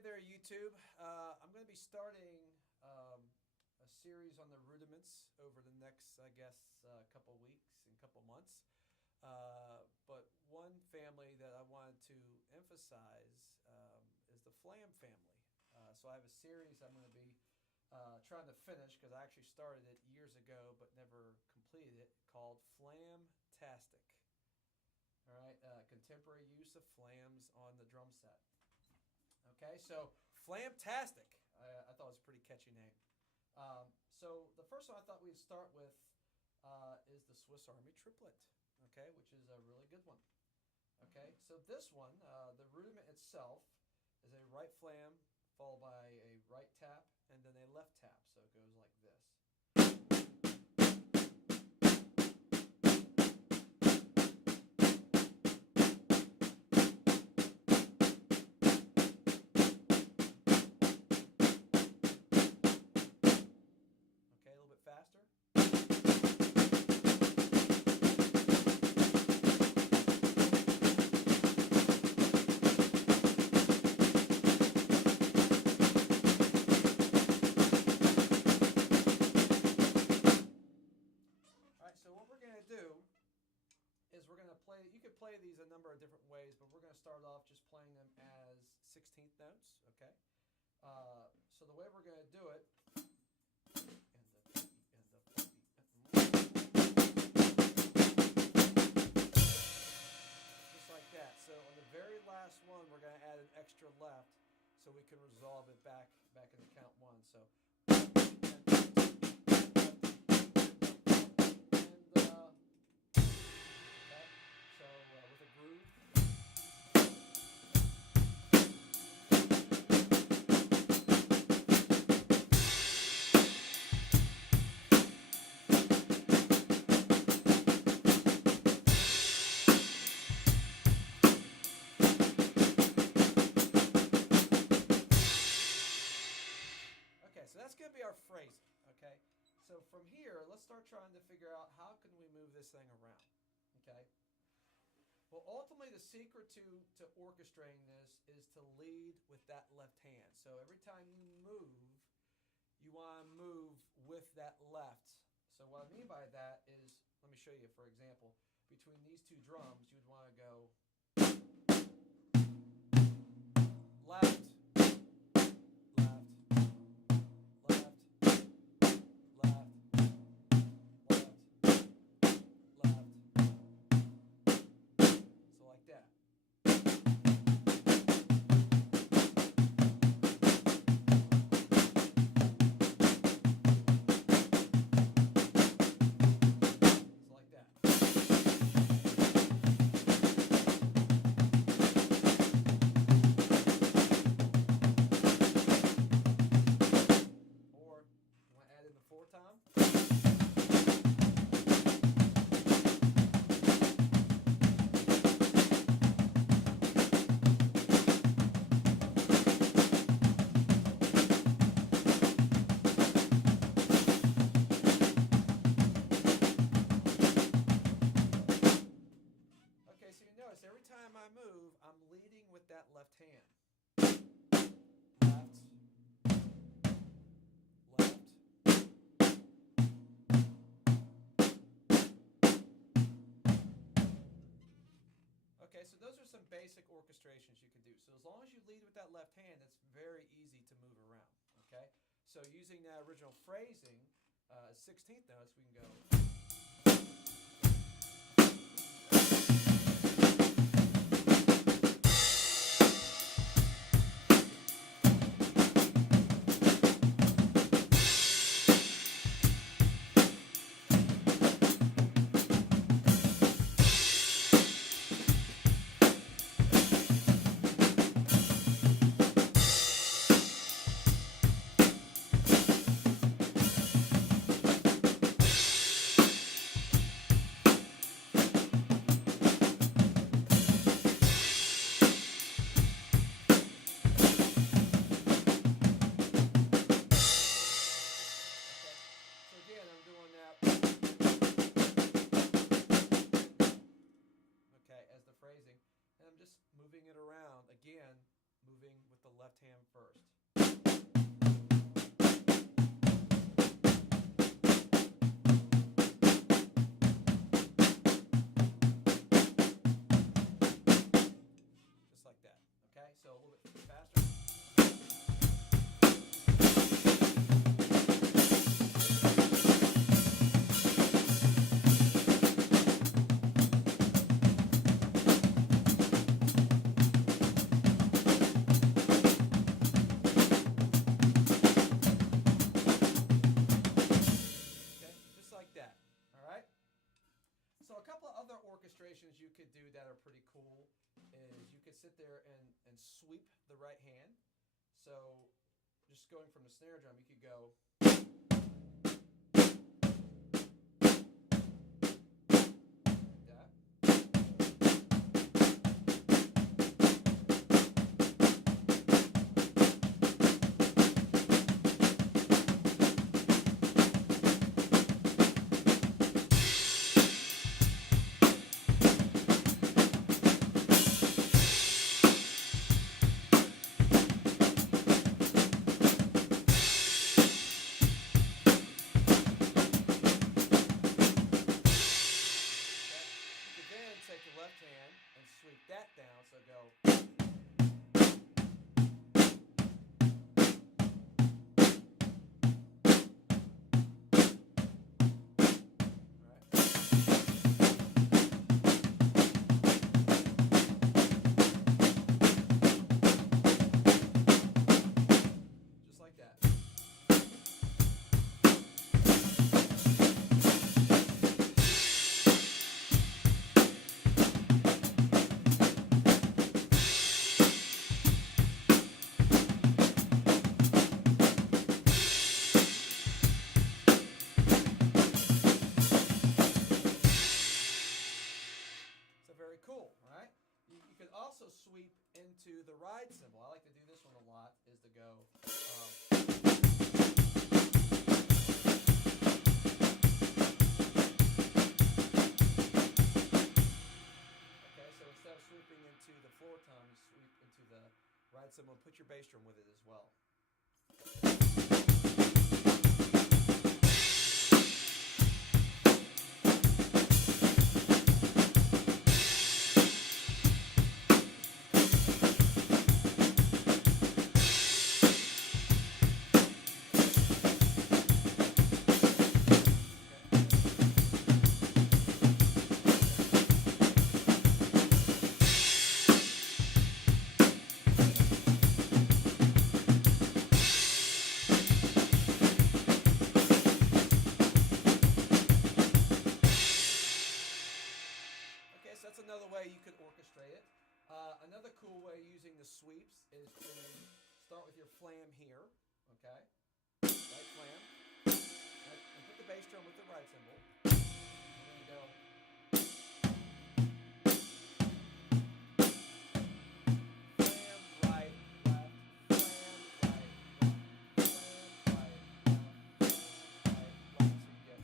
Hey there, YouTube. I'm going to be starting a series on the rudiments over the next, I guess, couple weeks and couple months. But one family that I wanted to emphasize is the flam family. So I have a series I'm going to be trying to finish because I actually started it years ago but never completed it, called Flamtastic. All right, contemporary use of flams on the drum set. Okay, so Flamtastic. I thought it was a pretty catchy name. So the first one I thought we'd start with is the Swiss Army Triplet, okay, which is a really good one. Okay, so this one, the rudiment itself is a right flam followed by a right tap and then a left tap. So it goes like this. Okay, a little bit faster. Alright, so what we're going to do is we're going to play, you could play these a number of different ways, but we're going to start off just playing them as 16th notes, okay? So the way we're going to do it, just like that. So on the very last one, we're going to add an extra left so we can resolve it back into count one. So with a groove. Okay, so that's going to be our phrasing, okay? So from here, let's start trying to figure out how can we move this thing around, okay? Well, ultimately, the secret to orchestrating this is to lead with that left hand. So every time you move, you want to move with that left. So what I mean by that is, let me show you, for example, between these two drums, you would want to go left, left, left, left, left, left. So like that. So like that. Or you want to add in the 4-time. Okay, so you notice every time I move, I'm leading with that left hand. Left, left. Okay, so those are some basic orchestrations you can do. So as long as you lead with that left hand, it's very easy to move around, okay? So using that original phrasing, 16th notes, we can go. moving with the left hand first. Just like that. Okay, so a little bit faster. Like that. All right. So a couple of other orchestrations you could do that are pretty cool is you could sit there and sweep the right hand. So just going from the snare drum, you could go like that. Take the left hand and sweep that down. So go. Just like that. Very cool, all right? You could also sweep into the ride cymbal. I like to do this one a lot, is to go. Okay, so instead of sweeping into the floor tom, you sweep into the ride cymbal and put your bass drum with it as well. That's another way you could orchestrate it. Another cool way using the sweeps is to start with your flam here, okay? Right flam. And put the bass drum with the right cymbal. And then you go. Flam, right, left, flam, right, left, flam, right, left, flam, right, left. So you get.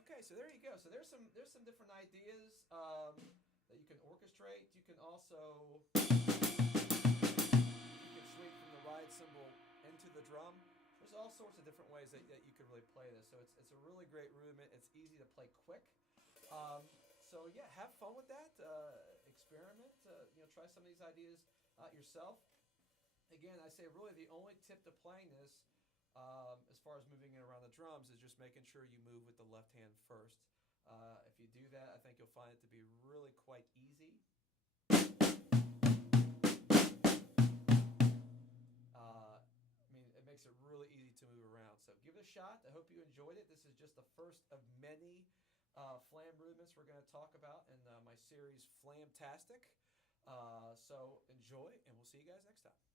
Okay, so there you go. So there's some different ideas that you can orchestrate. You can also sweep from the ride cymbal into the drum. There's all sorts of different ways that you can really play this. So it's a really great rudiment. It's easy to play quick. So yeah, have fun with that. Experiment. Try some of these ideas yourself. Again, I say really the only tip to playing this, as far as moving it around the drums, is just making sure you move with the left hand first. If you do that, I think you'll find it to be really quite easy. It makes it really easy to move around. So give it a shot. I hope you enjoyed it. This is just the first of many flam rudiments we're going to talk about in my series Flamtastic. So enjoy, and we'll see you guys next time.